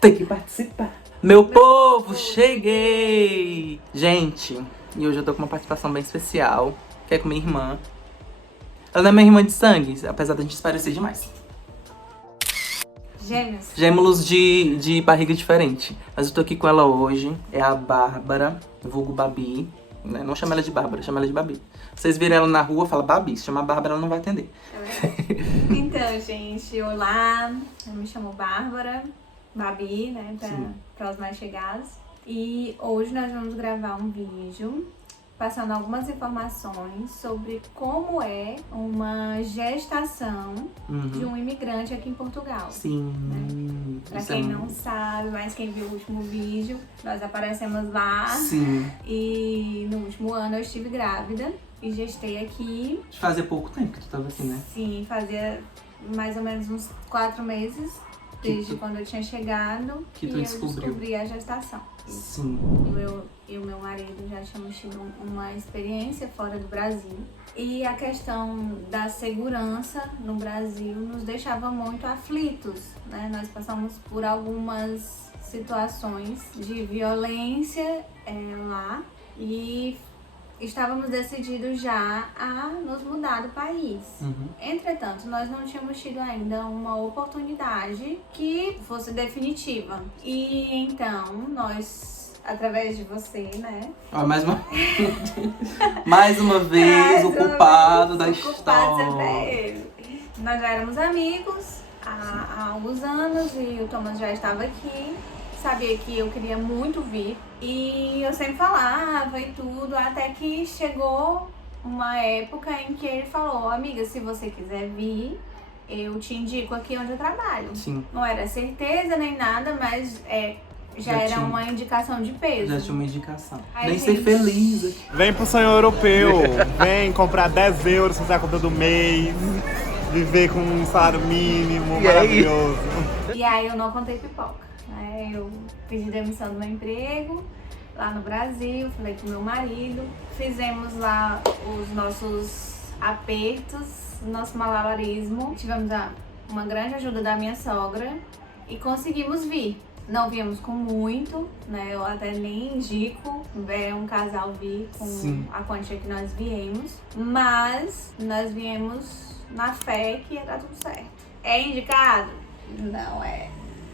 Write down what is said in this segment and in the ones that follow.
Tem que participar. Meu povo, cheguei! Gente, e hoje eu tô com uma participação bem especial, que é com minha irmã. Ela não é minha irmã de sangue, apesar da gente se parecer demais. Gêmeos. Gêmeos de barriga diferente. Mas eu tô aqui com ela hoje, é a Bárbara, vulgo Babi. Né? Não chama ela de Bárbara, chama ela de Babi. Vocês viram ela na rua, fala Babi. Se chamar Bárbara, ela não vai atender. Então, gente, olá. Eu me chamo Bárbara, Babi, né, para os mais chegados. E hoje nós vamos gravar um vídeo passando algumas informações sobre como é uma gestação de um imigrante aqui em Portugal. Sim. Né? Pra quem não sabe, mas quem viu o último vídeo, nós aparecemos lá. Sim. E no último ano eu estive grávida e gestei aqui. Fazia pouco tempo que tu tava aqui, né? Sim, fazia mais ou menos uns 4 meses. Desde quando eu tinha chegado que eu descobriu. descobri a gestação. Sim. Eu e o meu marido já tínhamos tido uma experiência fora do Brasil. E a questão da segurança no Brasil nos deixava muito aflitos, né? Nós passamos por algumas situações de violência lá e estávamos decididos já a nos mudar do país. Entretanto, nós não tínhamos tido ainda uma oportunidade que fosse definitiva. E então, nós, através de você, né? Mais uma vez, o culpado da história. Sempre é ele. Nós já éramos amigos há alguns anos e o Thomas já estava aqui. Sabia que eu queria muito vir e eu sempre falava e tudo, até que chegou uma época em que ele falou: amiga, se você quiser vir, eu te indico aqui onde eu trabalho. Sim. Não era certeza nem nada, mas já era tinha uma indicação de peso. Já tinha uma indicação. Aí, Nem ser feliz. Vem pro sonho europeu, vem comprar 10 euros, fazer a conta do mês, viver com um salário mínimo, maravilhoso. E aí eu não contei pipoca. Eu pedi demissão do meu emprego lá no Brasil, falei com meu marido, fizemos lá os nossos apertos, nosso malabarismo, tivemos uma grande ajuda da minha sogra e conseguimos vir. Não viemos com muito, né? Eu até nem indico um casal vir com a quantia que nós viemos, mas nós viemos na fé que ia dar tudo certo. É indicado? Não é.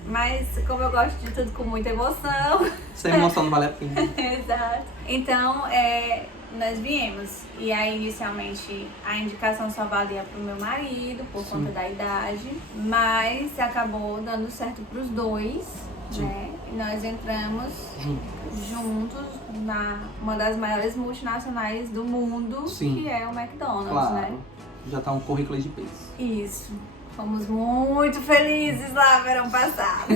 Mas como eu gosto de tudo com muita emoção. Sem emoção não vale a pena. Exato. Então, nós viemos. E aí, inicialmente, a indicação só valia pro meu marido, por conta da idade. Mas acabou dando certo pros dois, né? E nós entramos juntos na uma das maiores multinacionais do mundo, que é o McDonald's, né? Já tá um currículo de peso. Isso. Fomos muito felizes lá no verão passado.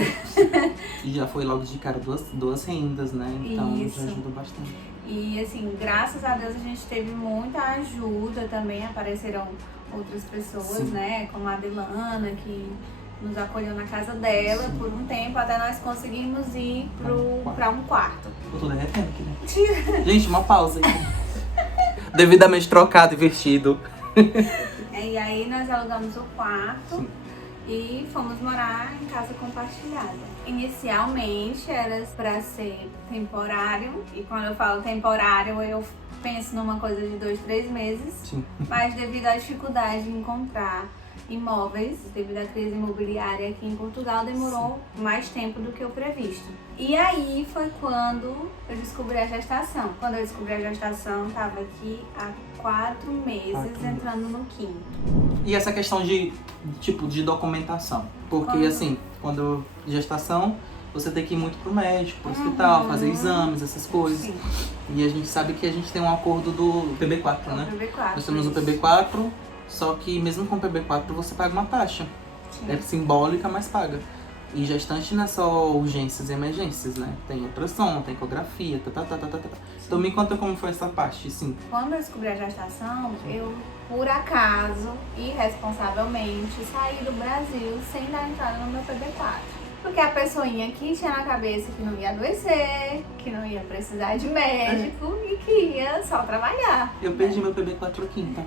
E já foi logo de cara duas rendas, né? Então Isso. já ajudou bastante. E assim, graças a Deus a gente teve muita ajuda também. Apareceram outras pessoas, né? Como a Adelana, que nos acolheu na casa dela por um tempo, até nós conseguimos ir pra um quarto. Eu tô derretendo aqui, né? Gente, uma pausa aí. Devidamente trocado e vestido. E aí nós alugamos o quarto e fomos morar em casa compartilhada. Inicialmente era para ser temporário, e quando eu falo temporário eu penso numa coisa de 2, 3 meses. Mas devido à dificuldade de encontrar imóveis, devido à crise imobiliária aqui em Portugal, demorou mais tempo do que o previsto. E aí foi quando eu descobri a gestação. Quando eu descobri a gestação, estava aqui há 4 meses, entrando no 5º. E essa questão de documentação? Porque assim, quando gestação, você tem que ir muito pro médico, pro hospital, fazer exames, essas coisas. E a gente sabe que a gente tem um acordo do PB4, né? PB4, nós temos o PB4, só que mesmo com o PB4 você paga uma taxa. É simbólica, mas paga. E gestante não é só urgências e emergências, né? Tem ultrassom, tem ecografia, Então me conta como foi essa parte, sim. Quando eu descobri a gestação, eu, por acaso, irresponsavelmente, saí do Brasil sem dar entrada no meu PB4. Porque a pessoinha aqui tinha na cabeça que não ia adoecer, que não ia precisar de médico e que ia só trabalhar. Eu perdi meu PB4 aqui, então.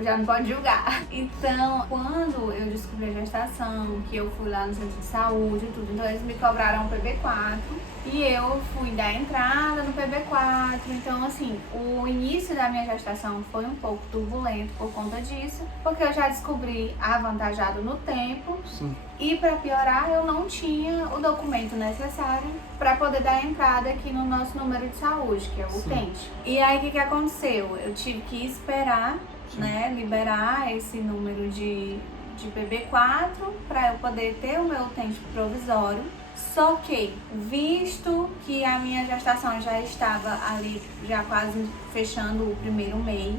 já não pode julgar. Então, quando eu descobri a gestação, que eu fui lá no centro de saúde e tudo, então eles me cobraram o PB4 e eu fui dar entrada no PB4. Então, assim, o início da minha gestação foi um pouco turbulento por conta disso, porque eu já descobri avantajado no tempo. Sim. E para piorar, eu não tinha o documento necessário para poder dar entrada aqui no nosso número de saúde, que é o utente. E aí, o que aconteceu? Eu tive que esperar, né, liberar esse número de PB4 para eu poder ter o meu utente provisório. Só que, visto que a minha gestação já estava ali, já quase fechando o primeiro mês,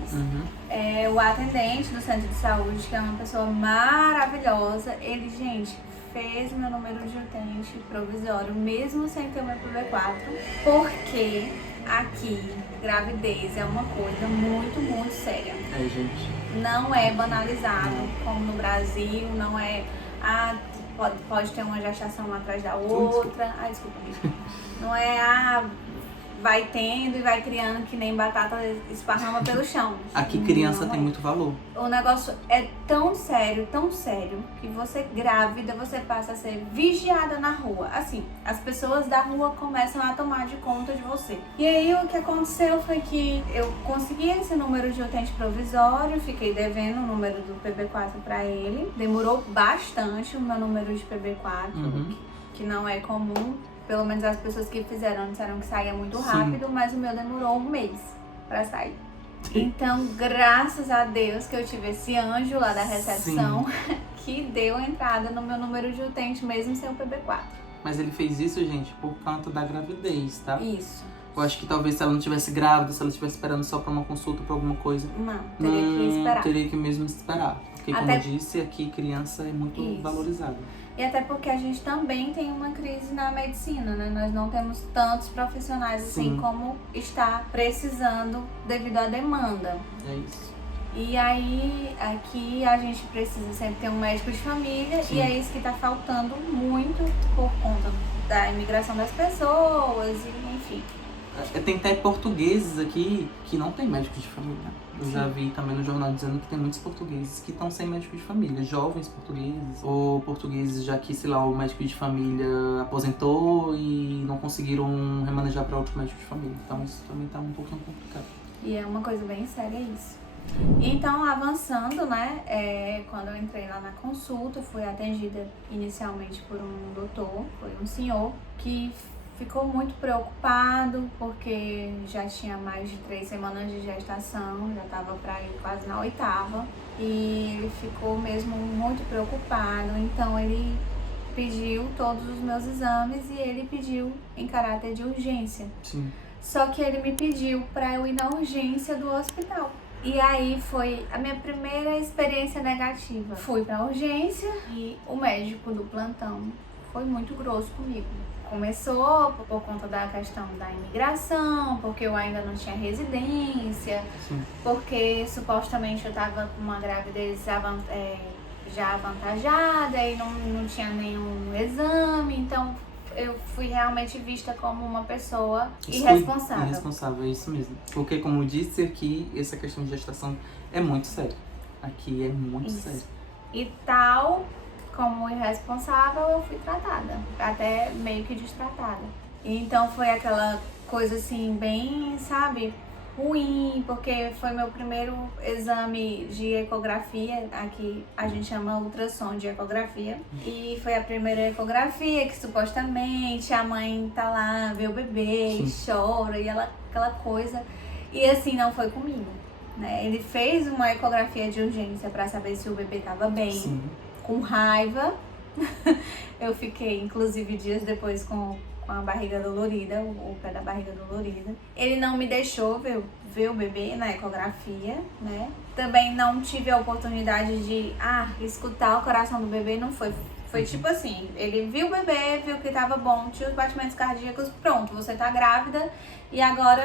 o atendente do centro de saúde, que é uma pessoa maravilhosa, ele, gente, fez meu número de utente provisório, mesmo sem ter o meu PB4, porque aqui, gravidez é uma coisa muito, muito séria. É, gente. Não é banalizado como no Brasil, não é... Pode ter uma gestação uma atrás da outra. Desculpa. Não é, vai tendo e vai criando que nem batata esparrama pelo chão. Aqui criança tem muito valor. O negócio é tão sério, que você grávida, você passa a ser vigiada na rua. Assim, as pessoas da rua começam a tomar de conta de você. E aí o que aconteceu foi que eu consegui esse número de utente provisório, fiquei devendo o número do PB4 pra ele. Demorou bastante o meu número de PB4, que não é comum. Pelo menos as pessoas que fizeram disseram que saía muito rápido, mas o meu demorou 1 mês pra sair. Então, graças a Deus que eu tive esse anjo lá da recepção que deu entrada no meu número de utente, mesmo sem o PB4. Mas ele fez isso, gente, por conta da gravidez, tá? Isso. Eu acho que talvez se ela não tivesse grávida, se ela estivesse esperando só pra uma consulta, pra alguma coisa... Não, teria que esperar. Teria que mesmo esperar. Porque, como eu disse, aqui criança é muito valorizada. E até porque a gente também tem uma crise na medicina, né? Nós não temos tantos profissionais assim como está precisando devido à demanda. É isso. E aí, aqui a gente precisa sempre ter um médico de família e é isso que tá faltando muito por conta da imigração das pessoas e enfim. Tem até portugueses aqui que não tem médico de família. Eu já vi também no jornal dizendo que tem muitos portugueses que estão sem médico de família. Jovens portugueses ou portugueses já que, sei lá, o médico de família aposentou e não conseguiram remanejar para outro médico de família. Então isso também tá um pouquinho complicado. E é uma coisa bem séria isso. Então, avançando, né, quando eu entrei lá na consulta, fui atendida inicialmente por um doutor, foi um senhor que ficou muito preocupado porque já tinha mais de 3 semanas de gestação, já estava para ir quase na 8ª, e ele ficou mesmo muito preocupado. Então ele pediu todos os meus exames e ele pediu em caráter de urgência. Sim. Só que ele me pediu para eu ir na urgência do hospital. E aí foi a minha primeira experiência negativa. Fui pra urgência e o médico do plantão foi muito grosso comigo. Começou por conta da questão da imigração, porque eu ainda não tinha residência, porque supostamente eu tava com uma gravidez já avantajada e não tinha nenhum exame, então eu fui realmente vista como uma pessoa irresponsável. Irresponsável, é isso mesmo. Porque, como eu disse aqui, essa questão de gestação é muito séria. Aqui é muito sério. E tal como irresponsável, eu fui tratada, até meio que destratada. E então foi aquela coisa assim, bem, sabe, ruim, porque foi meu primeiro exame de ecografia, aqui a gente chama ultrassom de ecografia, e foi a primeira ecografia que supostamente a mãe tá lá, vê o bebê e chora, e aquela coisa, e assim, não foi comigo, né? Ele fez uma ecografia de urgência para saber se o bebê tava bem, com raiva. Eu fiquei, inclusive, dias depois com a barriga dolorida, o pé da barriga dolorida. Ele não me deixou ver o bebê na ecografia, né? Também não tive a oportunidade de escutar o coração do bebê, não foi. Foi tipo assim, ele viu o bebê, viu que tava bom, tinha os batimentos cardíacos, pronto, você tá grávida. E agora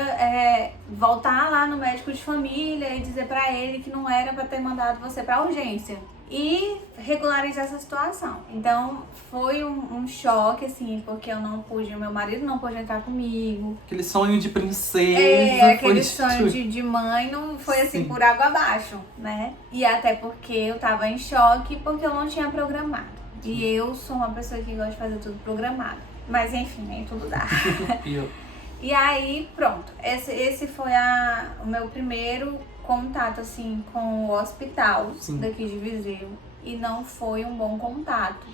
voltar lá no médico de família e dizer pra ele que não era pra ter mandado você pra urgência. e regularizar essa situação. Então foi um choque, assim, porque eu não pude, meu marido não pôde entrar comigo. Aquele sonho de princesa. Aquele foi sonho de mãe não foi assim Sim. por água abaixo, né? E até porque eu tava em choque porque eu não tinha programado. E eu sou uma pessoa que gosta de fazer tudo programado. Mas enfim, nem tudo dá. E aí, pronto. Esse foi o meu primeiro contato, assim, com o hospital Sim. daqui de Viseu. E não foi um bom contato.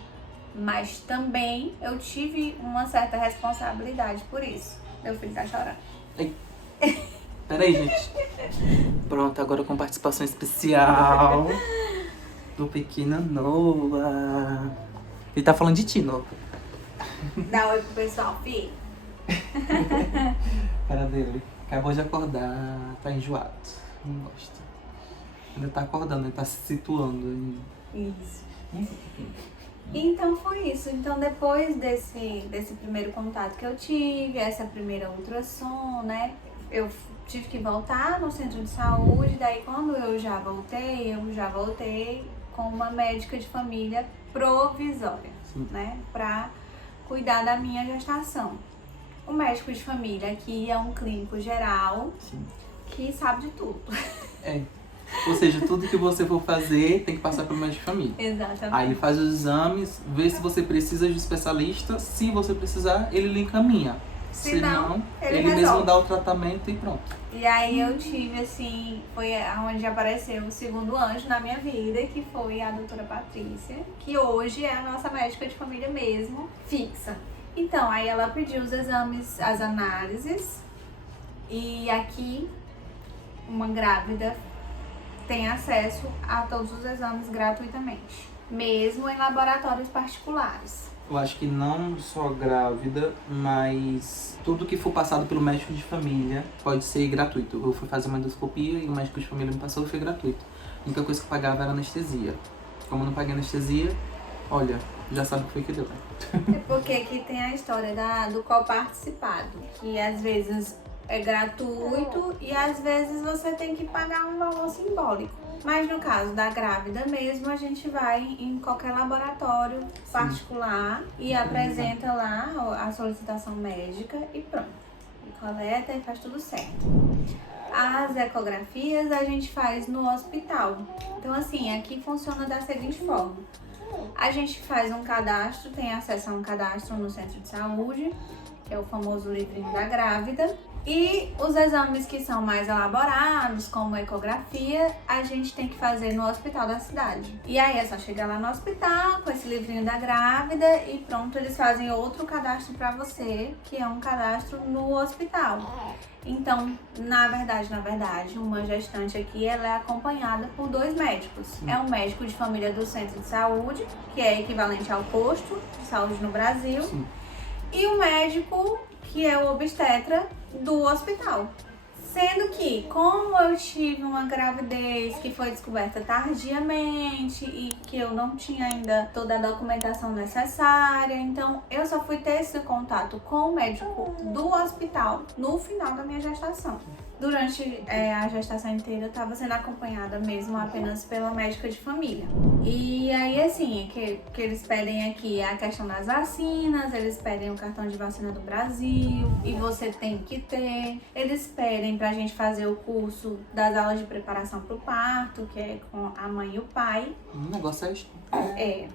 Mas também eu tive uma certa responsabilidade por isso. Meu filho tá chorando. Peraí, gente. Pronto, agora com participação especial do pequeno Noah. Ele tá falando de ti, Noah. Dá oi pro pessoal, fi. Cara dele. Acabou de acordar, tá enjoado. Não gosta. Ainda tá acordando, ele tá se situando ainda. Isso. Então foi isso. Então depois desse primeiro contato que eu tive, essa primeira ultrassom, né? Eu tive que voltar no centro de saúde. Daí quando eu já voltei com uma médica de família provisória, Sim. né? Pra cuidar da minha gestação. O médico de família aqui é um clínico geral. Sim. Que sabe de tudo. É. Ou seja, tudo que você for fazer tem que passar pelo médico de família. Exatamente. Aí ele faz os exames, vê se você precisa de um especialista. Se você precisar, ele lhe encaminha. Se não, ele ele mesmo resolve. dá o tratamento e pronto. E aí eu tive, assim, foi onde apareceu o segundo anjo na minha vida, que foi a doutora Patrícia, que hoje é a nossa médica de família mesmo, fixa. Então, aí ela pediu os exames, as análises, e aqui uma grávida tem acesso a todos os exames gratuitamente, mesmo em laboratórios particulares. Eu acho que não só grávida, mas tudo que for passado pelo médico de família pode ser gratuito. Eu fui fazer uma endoscopia e o médico de família me passou e foi gratuito. A única coisa que eu pagava era anestesia. Como eu não paguei anestesia, olha, já sabe o que foi que deu, né? É porque aqui tem a história do coparticipado, que às vezes é gratuito e às vezes você tem que pagar um valor simbólico. Mas no caso da grávida mesmo, a gente vai em qualquer laboratório particular e apresenta lá a solicitação médica e pronto. E coleta e faz tudo certo. As ecografias a gente faz no hospital. Então assim, aqui funciona da seguinte forma. A gente faz um cadastro, tem acesso a um cadastro no centro de saúde, que é o famoso livrinho da grávida. E os exames que são mais elaborados, como ecografia, a gente tem que fazer no hospital da cidade. E aí é só chegar lá no hospital com esse livrinho da grávida e pronto, eles fazem outro cadastro pra você, que é um cadastro no hospital. Então, na verdade, uma gestante aqui, ela é acompanhada por 2 médicos. Sim. É um médico de família do centro de saúde, que é equivalente ao posto de saúde no Brasil. Sim. E o médico, que é o obstetra do hospital. Sendo que, como eu tive uma gravidez que foi descoberta tardiamente e que eu não tinha ainda toda a documentação necessária, então eu só fui ter esse contato com o médico do hospital no final da minha gestação. Durante a gestação inteira eu estava sendo acompanhada mesmo apenas pela médica de família. E aí assim, que eles pedem aqui a questão das vacinas, eles pedem o cartão de vacina do Brasil e você tem que ter. Eles pedem pra gente fazer o curso das aulas de preparação pro parto, que é com a mãe e o pai. O negócio É.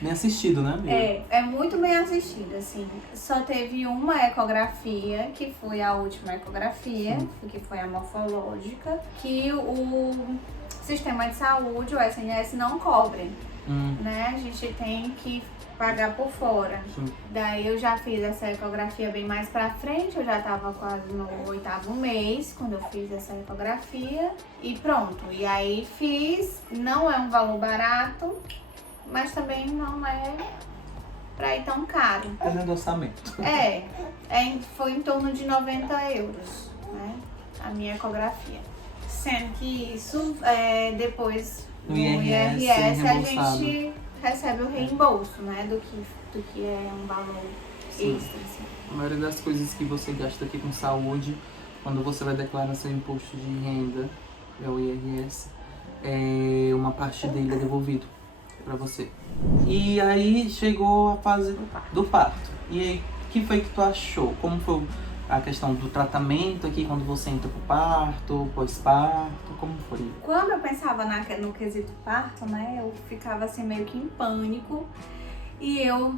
bem assistido, né, amiga? É muito bem assistido, assim. Só teve uma ecografia, que foi a última ecografia, que foi a morfológica, que o sistema de saúde, o SNS, não cobre, né? A gente tem que pagar por fora. Sim. Daí eu já fiz essa ecografia bem mais pra frente, eu já tava quase no 8º mês, quando eu fiz essa ecografia, e pronto. E aí fiz, não é um valor barato, mas também não é pra ir tão caro. É dentro do orçamento. Foi em torno de 90 euros, né? A minha ecografia. Sendo que isso, depois No no IRS, IRS a reembolsado. gente recebe o reembolso, né? Do que é um valor Sim. extra, assim. A maioria das coisas que você gasta aqui com saúde, quando você vai declarar seu imposto de renda, é o IRS, uma parte dele é devolvido pra você. E aí chegou a fase do parto. E aí, o que foi que tu achou? Como foi a questão do tratamento aqui quando você entra pro parto, pós-parto? Como foi? Quando eu pensava no quesito parto, né, eu ficava assim meio que em pânico. E eu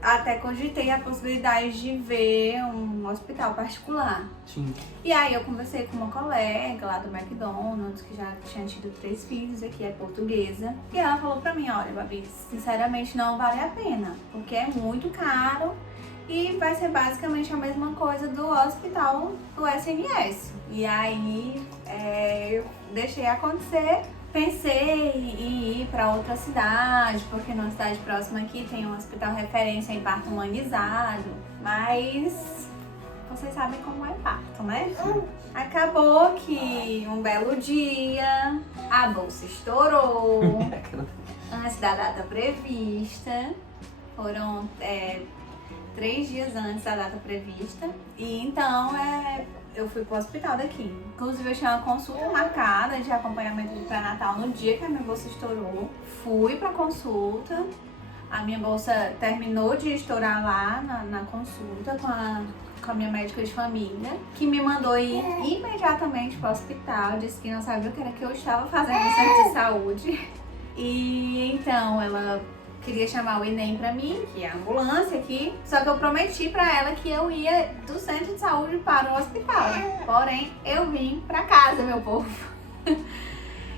até cogitei a possibilidade de ver um hospital particular. Sim. E aí eu conversei com uma colega lá do McDonald's, que já tinha tido 3 filhos, aqui é portuguesa. E ela falou pra mim, olha, Babi, sinceramente não vale a pena, porque é muito caro e vai ser basicamente a mesma coisa do hospital do SNS. E aí eu deixei acontecer. Pensei em ir para outra cidade, porque numa cidade próxima aqui tem um hospital referência em parto humanizado, mas vocês sabem como é parto, né? Acabou que um belo dia a bolsa estourou antes da data prevista, foram 3 dias antes da data prevista, e então eu fui pro hospital daqui. Inclusive eu tinha uma consulta marcada de acompanhamento do pré-natal no dia que a minha bolsa estourou. Fui pra consulta, a minha bolsa terminou de estourar lá na consulta com a minha médica de família, que me mandou ir imediatamente pro hospital, disse que não sabia o que era que eu estava fazendo no centro de saúde. E então ela queria chamar o INEM pra mim, que é a ambulância aqui, só que eu prometi pra ela que eu ia do centro de saúde para o hospital. Porém, eu vim pra casa, meu povo.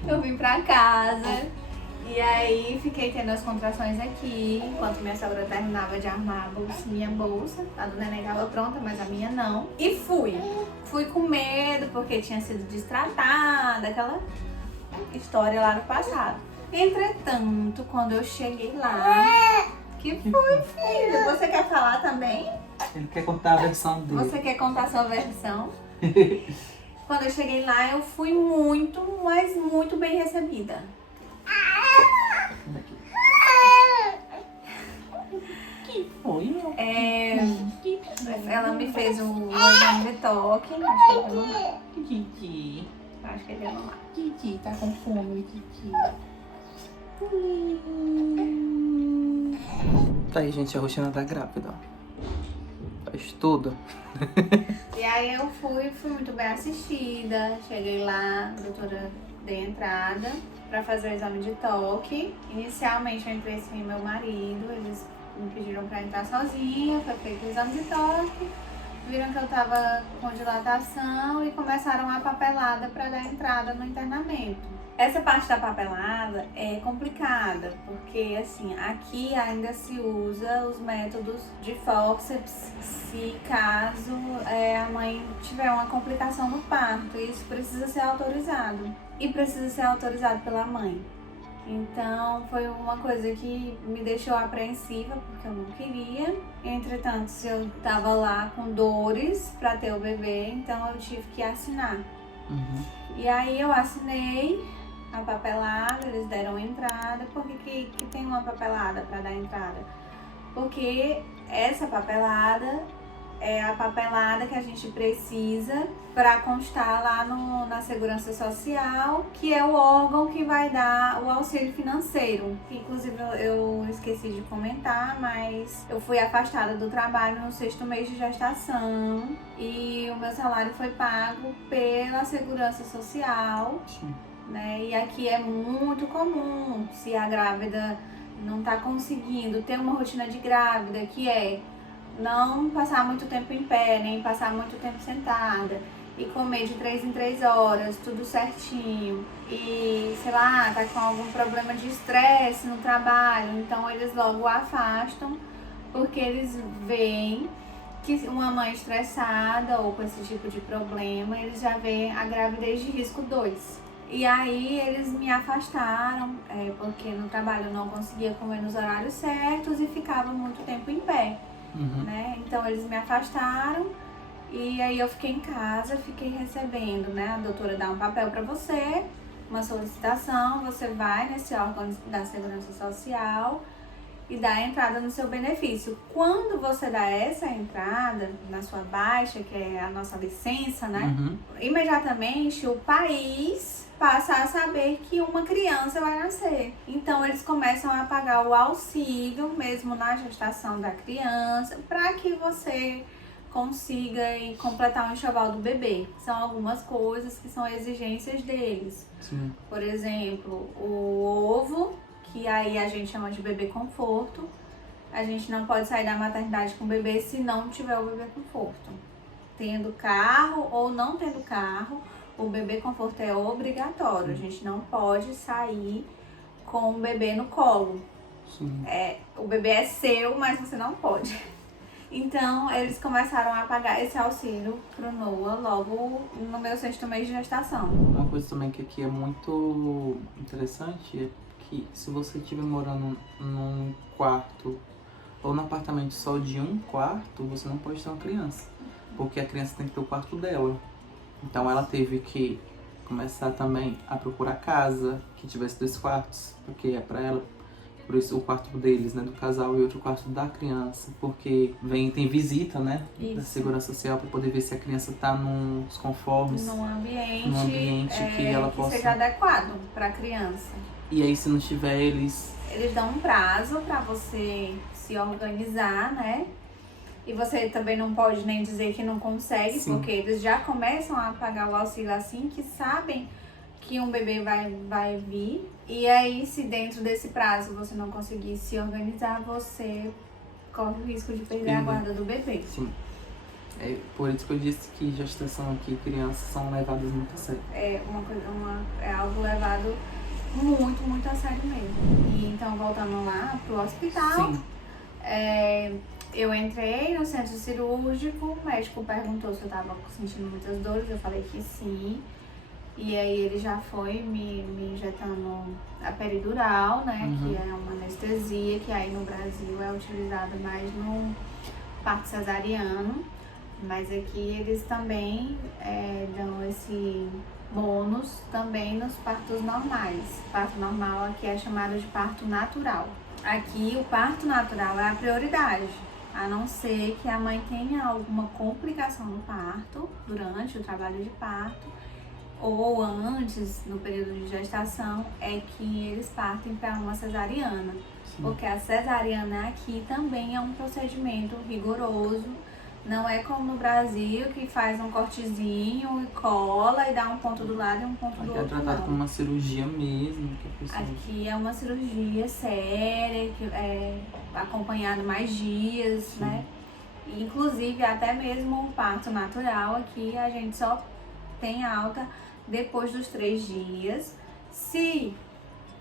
Eu vim pra casa e aí fiquei tendo as contrações aqui, enquanto minha sogra terminava de armar minha bolsa. A do neném estava pronta, mas a minha não. E fui. Fui com medo, porque tinha sido destratada, aquela história lá no passado. Entretanto, quando eu cheguei lá... Que foi, filho? Você quer falar também? Ele quer contar a versão dele. Você quer contar a sua versão? Quando eu cheguei lá, eu fui muito, mas muito bem recebida. Que foi? Ela me fez um exame de toque. Acho que ele vai mamar. Kiki. Acho que ele vai mamar. Kiki, tá com fome, Kiki. Tá aí, gente, a rotina da grávida, ó. Faz tudo. E aí eu fui muito bem assistida. Cheguei lá, a doutora deu entrada pra fazer o exame de toque. Inicialmente eu entrei sem meu marido, eles me pediram pra entrar sozinha, foi feito o exame de toque. Viram que eu tava com dilatação e começaram a papelada pra dar entrada no internamento. Essa parte da papelada é complicada, porque assim, aqui ainda se usa os métodos de fórceps se caso a mãe tiver uma complicação no parto. Isso precisa ser autorizado. E precisa ser autorizado pela mãe. Então foi uma coisa que me deixou apreensiva, porque eu não queria. Entretanto, se eu tava lá com dores pra ter o bebê, então eu tive que assinar. Uhum. E aí eu assinei a papelada, eles deram entrada. Por que tem uma papelada para dar entrada? Porque essa papelada é a papelada que a gente precisa para constar lá na Segurança Social, que é o órgão que vai dar o auxílio financeiro. Inclusive eu esqueci de comentar, mas eu fui afastada do trabalho no 6º mês de gestação e o meu salário foi pago pela Segurança Social. Sim. Né? E aqui é muito comum, se a grávida não está conseguindo ter uma rotina de grávida, que é não passar muito tempo em pé, nem passar muito tempo sentada, e comer de 3 em 3 horas, tudo certinho, e sei lá, tá com algum problema de estresse no trabalho, então eles logo afastam, porque eles veem que uma mãe estressada ou com esse tipo de problema, eles já veem a gravidez de risco 2. E aí eles me afastaram, porque no trabalho eu não conseguia comer nos horários certos e ficava muito tempo em pé. Uhum. Né? Então eles me afastaram e aí eu fiquei em casa, fiquei recebendo, né? A doutora dá um papel para você, uma solicitação, você vai nesse órgão da Segurança Social e dá a entrada no seu benefício. Quando você dá essa entrada na sua baixa, que é a nossa licença, né? Imediatamente o país passa a saber que uma criança vai nascer. Então eles começam a pagar o auxílio, mesmo na gestação da criança, para que você consiga completar o enxoval do bebê. São algumas coisas que são exigências deles. Sim. Por exemplo, o ovo, que aí a gente chama de bebê conforto. A gente não pode sair da maternidade com o bebê se não tiver o bebê conforto. Tendo carro ou não tendo carro, o bebê conforto é obrigatório. A gente não pode sair com o bebê no colo. Sim. O bebê é seu, mas você não pode. Então, eles começaram a pagar esse auxílio pro Noah logo no meu 6º mês de gestação. Uma coisa também que aqui é muito interessante é que se você estiver morando num quarto ou num apartamento só de um quarto, você não pode ter uma criança. Porque a criança tem que ter o quarto dela. Então ela teve que começar também a procurar casa que tivesse 2 quartos, porque é pra ela. Por isso o quarto deles, né, do casal, e outro quarto da criança, porque tem visita, né, da Segurança Social para poder ver se a criança tá nos conformes, num ambiente que ela que possa... seja adequado para a criança. E aí se não tiver, eles dão um prazo para você se organizar, né? E você também não pode nem dizer que não consegue, Sim. porque eles já começam a pagar o auxílio assim que sabem que um bebê vai vir. E aí, se dentro desse prazo você não conseguir se organizar, você corre o risco de perder a guarda do bebê. Sim. É por isso que eu disse que gestação aqui, crianças são levadas muito a sério. É algo levado muito, muito a sério mesmo. E então, voltando lá pro hospital, Sim. Eu entrei no centro cirúrgico, o médico perguntou se eu tava sentindo muitas dores, eu falei que sim. E aí ele já foi me injetando a peridural, né, que é uma anestesia, que aí no Brasil é utilizada mais no parto cesariano. Mas aqui eles também dão esse bônus também nos partos normais. Parto normal aqui é chamado de parto natural. Aqui o parto natural é a prioridade, a não ser que a mãe tenha alguma complicação no parto, durante o trabalho de parto, ou antes, no período de gestação, é que eles partem para uma cesariana. Sim. Porque a cesariana aqui também é um procedimento rigoroso. Não é como no Brasil, que faz um cortezinho e cola e dá um ponto do lado e um ponto do Aqui outro. é tratado não. como uma cirurgia mesmo. Que a pessoa... Aqui é uma cirurgia séria, que é acompanhado mais dias, Sim. né? E, inclusive, até mesmo um parto natural aqui, a gente só tem alta depois dos 3 dias, se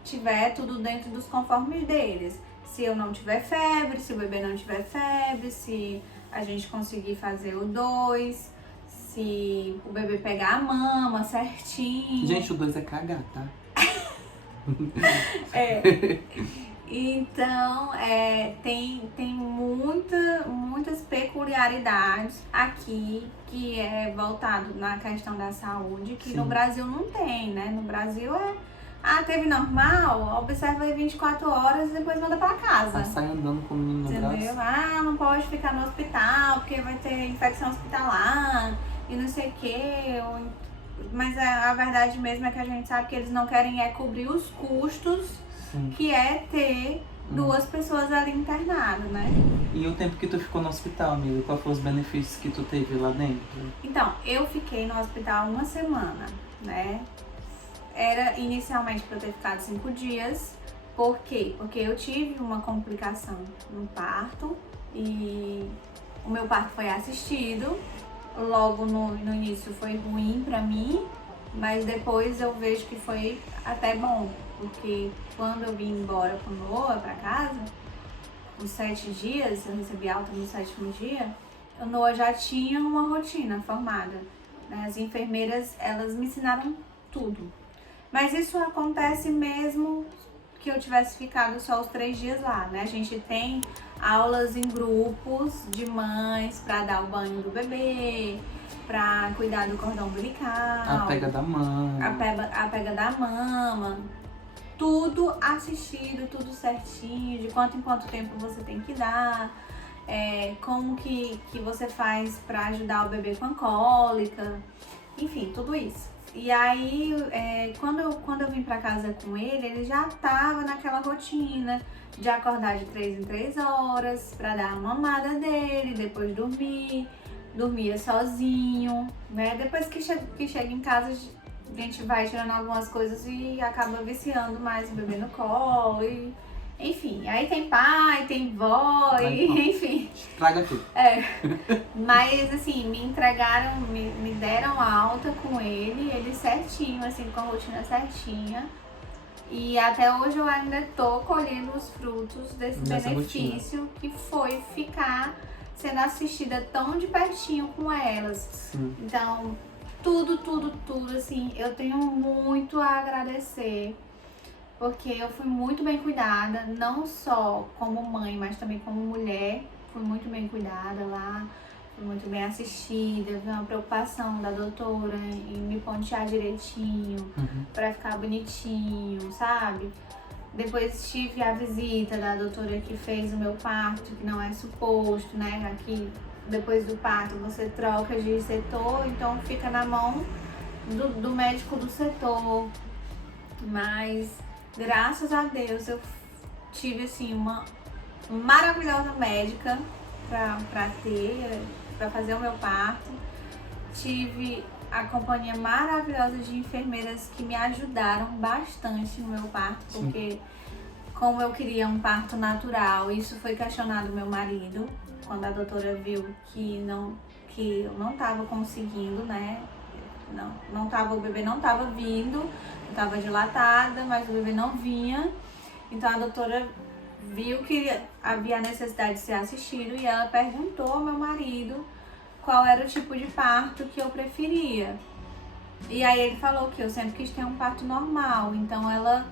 tiver tudo dentro dos conformes deles. Se eu não tiver febre, se o bebê não tiver febre, se a gente conseguir fazer o 2, se o bebê pegar a mama certinho. Gente, o 2 é cagar, tá? Então, tem muitas peculiaridades aqui que é voltado na questão da saúde, que Sim. no Brasil não tem, né? No Brasil teve normal, observa aí 24 horas e depois manda pra casa. Sai andando com o menino no Entendeu? braço. Não pode ficar no hospital porque vai ter infecção hospitalar e não sei o quê. Mas a verdade mesmo é que a gente sabe que eles não querem cobrir os custos. Sim. Que é ter 2 pessoas ali internadas, né? E o tempo que tu ficou no hospital, amiga? Qual foram os benefícios que tu teve lá dentro? Então, eu fiquei no hospital 1 semana, né? Era inicialmente pra eu ter ficado 5 dias. Por quê? Porque eu tive uma complicação no parto e o meu parto foi assistido. Logo no início foi ruim pra mim, mas depois eu vejo que foi até bom. Porque quando eu vim embora com o Noah pra casa, uns 7 dias, eu recebi alta no 7º dia, o Noah já tinha uma rotina formada. Né? As enfermeiras, elas me ensinaram tudo. Mas isso acontece mesmo que eu tivesse ficado só os 3 dias lá, né? A gente tem aulas em grupos de mães pra dar o banho do bebê, pra cuidar do cordão umbilical. A pega da mãe. A pega da mama. tudo assistido, tudo certinho, de quanto em quanto tempo você tem que dar, como que você faz pra ajudar o bebê com a cólica, enfim, tudo isso. E aí, quando eu vim pra casa com ele já tava naquela rotina de acordar de 3 em 3 horas pra dar a mamada dele, depois dormia sozinho, né? Depois que chega em casa, a gente vai tirando algumas coisas e acaba viciando mais o bebê no colo, e, enfim. Aí tem pai, tem vó, e, enfim. Estraga tudo. Mas, assim, me deram alta com ele certinho, assim, com a rotina certinha. E até hoje eu ainda tô colhendo os frutos desse benefício rotina, que foi ficar sendo assistida tão de pertinho com elas. Sim. Então, tudo, assim, eu tenho muito a agradecer, porque eu fui muito bem cuidada, não só como mãe, mas também como mulher. Fui muito bem cuidada lá, fui muito bem assistida, vi uma preocupação da doutora em me pontear direitinho, pra ficar bonitinho, sabe? Depois tive a visita da doutora que fez o meu parto, que não é suposto, né? Aqui, depois do parto, você troca de setor, então fica na mão do médico do setor. Mas, graças a Deus, eu tive, assim, uma maravilhosa médica pra fazer o meu parto. Tive a companhia maravilhosa de enfermeiras que me ajudaram bastante no meu parto, porque como eu queria um parto natural, isso foi questionado do meu marido, quando a doutora viu que eu não estava conseguindo, né? O bebê não estava vindo, eu estava dilatada, mas o bebê não vinha. Então a doutora viu que havia a necessidade de ser assistido e ela perguntou ao meu marido qual era o tipo de parto que eu preferia. E aí ele falou que eu sempre quis ter um parto normal, então ela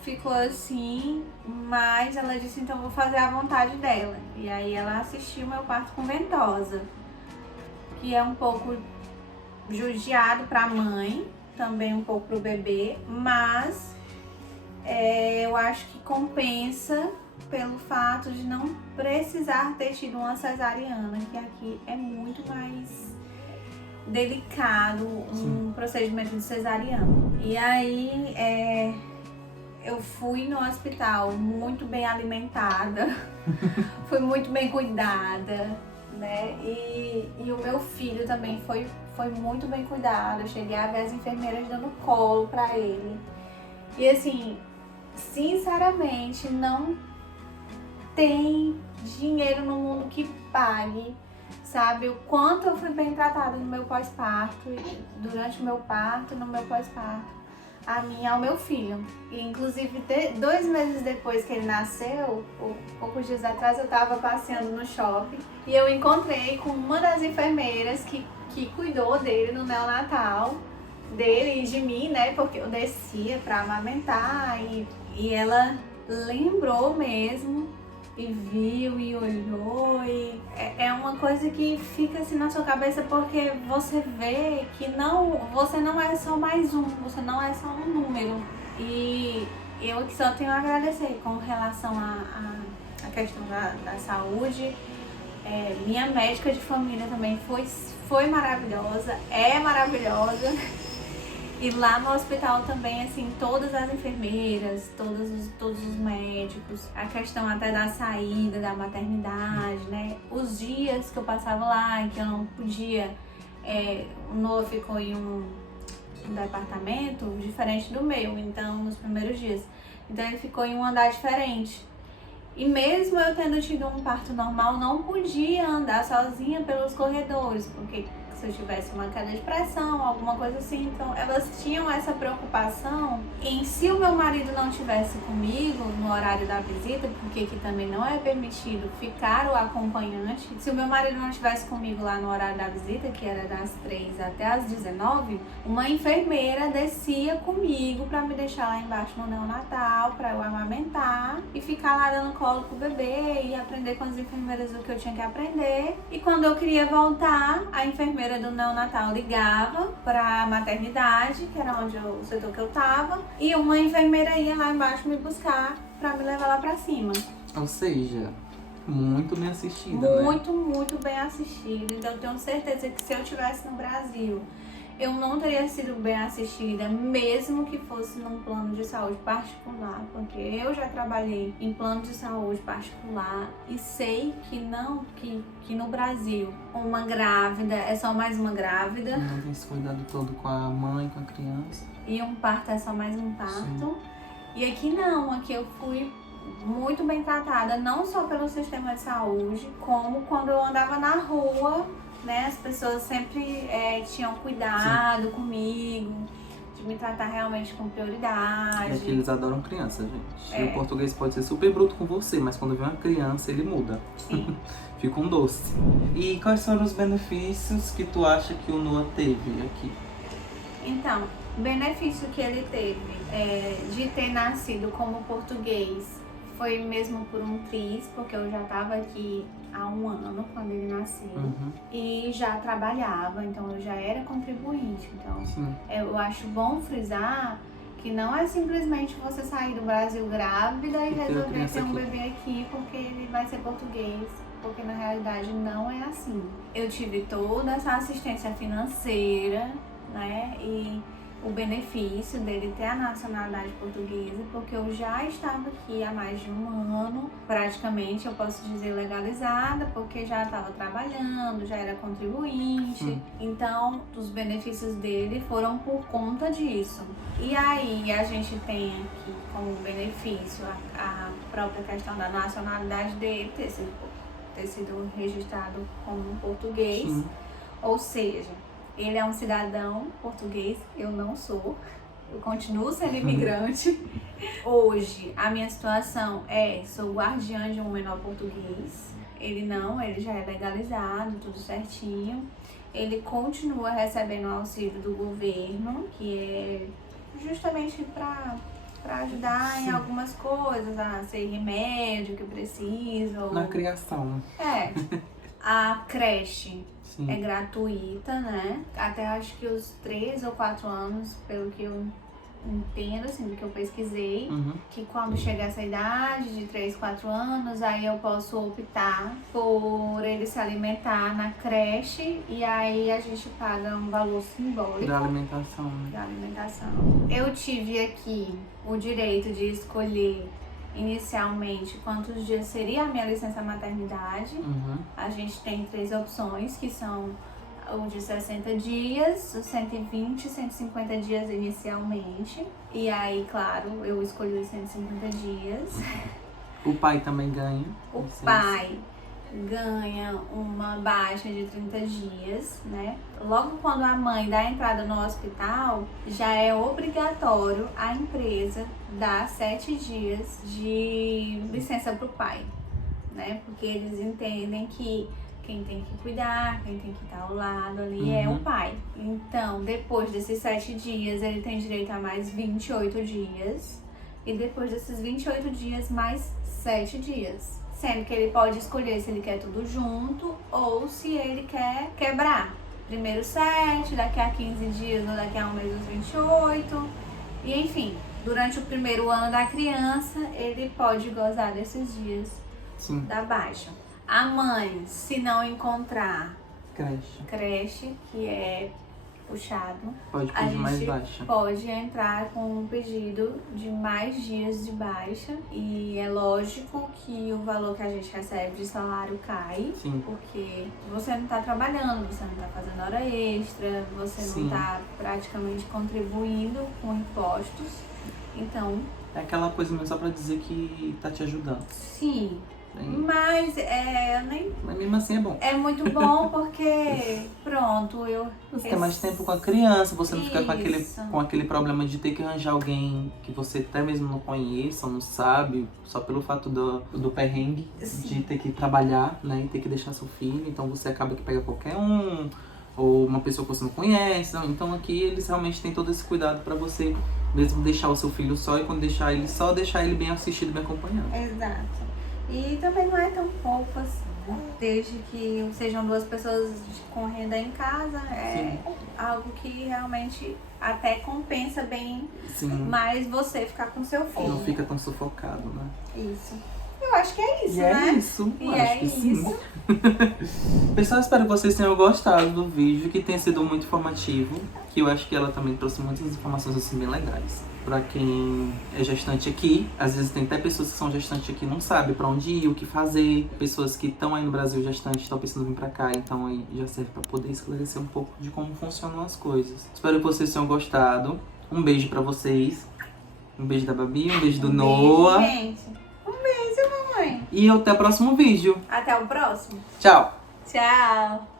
ficou assim, mas ela disse, então vou fazer a vontade dela. E aí ela assistiu meu parto com ventosa, que é um pouco judiado pra mãe, também um pouco pro bebê, mas eu acho que compensa pelo fato de não precisar ter tido uma cesariana, que aqui é muito mais delicado um procedimento de cesariana. E aí eu fui no hospital muito bem alimentada, fui muito bem cuidada, né? E o meu filho também foi muito bem cuidado. Eu cheguei a ver as enfermeiras dando colo pra ele. E assim, sinceramente, não tem dinheiro no mundo que pague, sabe, o quanto eu fui bem tratada no meu pós-parto, durante o meu parto e no meu pós-parto, a mim e ao meu filho. E, inclusive, 2 meses depois que ele nasceu, poucos dias atrás, eu tava passeando no shopping e eu encontrei com uma das enfermeiras que cuidou dele no neonatal, dele e de mim, né, porque eu descia pra amamentar, e ela lembrou mesmo, e viu e olhou, e é uma coisa que fica assim na sua cabeça, porque você vê que você não é só mais um, você não é só um número. E eu só tenho a agradecer com relação à questão da saúde. Minha médica de família também foi maravilhosa, é maravilhosa. E lá no hospital também, assim, todas as enfermeiras, todos os médicos, a questão até da saída, da maternidade, né? Os dias que eu passava lá e que eu não podia, o Noah ficou em um departamento diferente do meu, então, nos primeiros dias. Então ele ficou em um andar diferente. E mesmo eu tendo tido um parto normal, não podia andar sozinha pelos corredores, porque se eu tivesse uma queda de pressão, alguma coisa assim. Então elas tinham essa preocupação em, se o meu marido não estivesse comigo no horário da visita, porque aqui também não é permitido ficar o acompanhante, se o meu marido não estivesse comigo lá no horário da visita, que era das 3 até as 19, uma enfermeira descia comigo pra me deixar lá embaixo no neonatal, pra eu amamentar e ficar lá dando colo pro bebê e aprender com as enfermeiras o que eu tinha que aprender. E quando eu queria voltar, a enfermeira enfermeira do neonatal ligava pra maternidade, que era onde o setor que eu tava, e uma enfermeira ia lá embaixo me buscar pra me levar lá pra cima. Ou seja, muito bem assistida, Muito, muito bem assistida. Então eu tenho certeza que se eu estivesse no Brasil, eu não teria sido bem assistida, mesmo que fosse num plano de saúde particular, porque eu já trabalhei em plano de saúde particular e sei que no Brasil uma grávida é só mais uma grávida. Não tem esse cuidado todo com a mãe, com a criança. E um parto é só mais um parto. Sim. E aqui não, aqui eu fui muito bem tratada, não só pelo sistema de saúde, como quando eu andava na rua, né? As pessoas sempre tinham cuidado comigo, de me tratar realmente com prioridade. É que eles adoram criança, gente. E o português pode ser super bruto com você, mas quando vê uma criança, ele muda. Sim. Fica um doce. E quais foram os benefícios que tu acha que o Noah teve aqui? Então, o benefício que ele teve de ter nascido como português foi mesmo por um triz, porque eu já estava aqui há 1 ano quando ele nasceu. E já trabalhava, então eu já era contribuinte. Então eu acho bom frisar que não é simplesmente você sair do Brasil grávida e resolver ter um bebê aqui porque ele vai ser português, porque na realidade não é assim. Eu tive toda essa assistência financeira, né, e o benefício dele ter a nacionalidade portuguesa, porque eu já estava aqui há mais de 1 ano, praticamente eu posso dizer legalizada, porque já estava trabalhando, já era contribuinte. Então os benefícios dele foram por conta disso. E aí a gente tem aqui como benefício a própria questão da nacionalidade dele ter sido registrado como um português, ou seja, ele é um cidadão português, eu não sou. Eu continuo sendo imigrante. Hoje, a minha situação sou guardiã de um menor português. Ele já é legalizado, tudo certinho. Ele continua recebendo o auxílio do governo, que é justamente para ajudar em algumas coisas, a ser remédio que precisa. Na criação. A creche é gratuita, né? Até acho que os 3 ou 4 anos, pelo que eu entendo, assim, do que eu pesquisei, que quando chega essa idade de 3, 4 anos, aí eu posso optar por ele se alimentar na creche e aí a gente paga um valor simbólico. Da alimentação, né? Da alimentação. Eu tive aqui o direito de escolher inicialmente quantos dias seria a minha licença maternidade. A gente tem 3 opções, que são o de 60 dias, os 120 e 150 dias inicialmente. E aí, claro, eu escolhi os 150 dias. O pai também ganha? O pai ganha uma baixa de 30 dias, né? Logo quando a mãe dá a entrada no hospital, já é obrigatório a empresa dar 7 dias de licença para o pai, né? Porque eles entendem que quem tem que cuidar, quem tem que estar ao lado ali é o pai. Então, depois desses 7 dias, ele tem direito a mais 28 dias. E depois desses 28 dias, mais 7 dias. Sendo que ele pode escolher se ele quer tudo junto ou se ele quer quebrar. Primeiro 7, daqui a 15 dias ou daqui a 1 mês os 28. E enfim, durante o primeiro ano da criança, ele pode gozar desses dias da baixa. A mãe, se não encontrar creche, que é puxado, pode pedir mais baixa. Pode entrar com um pedido de mais dias de baixa. E é lógico que o valor que a gente recebe de salário cai, porque você não está trabalhando, você não está fazendo hora extra, você não está praticamente contribuindo com impostos. Então, é aquela coisa mesmo só pra dizer que tá te ajudando. Sim. Mas Mas mesmo assim é bom. É muito bom porque, pronto, você tem mais tempo com a criança, você não fica com aquele problema de ter que arranjar alguém que você até mesmo não conheça, não sabe, só pelo fato do perrengue de ter que trabalhar, né, e ter que deixar seu filho. Então você acaba que pega qualquer um, ou uma pessoa que você não conhece. Então aqui eles realmente têm todo esse cuidado pra você mesmo deixar o seu filho só, e quando deixar ele bem assistido, bem acompanhado. Exato. E também não é tão pouco assim, desde que sejam duas pessoas com renda em casa, é Sim. algo que realmente até compensa bem Sim. mais você ficar com seu filho. Não fica tão sufocado, né? Isso. Eu acho que é isso, E né? é isso. E Acho é que sim. isso. Pessoal, espero que vocês tenham gostado do vídeo, que tenha sido muito informativo. Que eu acho que ela também trouxe muitas informações assim bem legais. Pra quem é gestante aqui, às vezes tem até pessoas que são gestantes aqui e não sabem pra onde ir, o que fazer. Pessoas que estão aí no Brasil gestante, estão pensando em vir pra cá, então aí já serve pra poder esclarecer um pouco de como funcionam as coisas. Espero que vocês tenham gostado. Um beijo pra vocês. Um beijo da Babi, um beijo do Noah. Beijo, gente. Um beijo, mamãe. E até o próximo vídeo. Até o próximo. Tchau! Tchau.